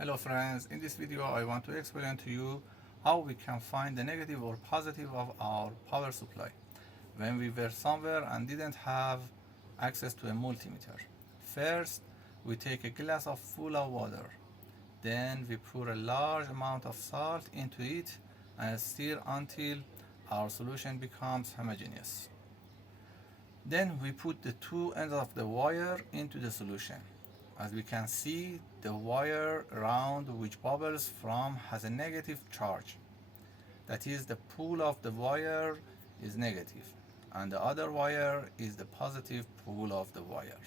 Hello friends, in this video I want to explain to you how we can find the negative or positive of our power supply when we were somewhere and didn't have access to a multimeter. First, we take a glass full of water. Then we pour a large amount of salt into it and stir until our solution becomes homogeneous. Then we put the two ends of the wire into the solution. As we can see, the wire around which bubbles from has a negative charge. That is, the pull of the wire is negative, and the other wire is the positive pull of the wire.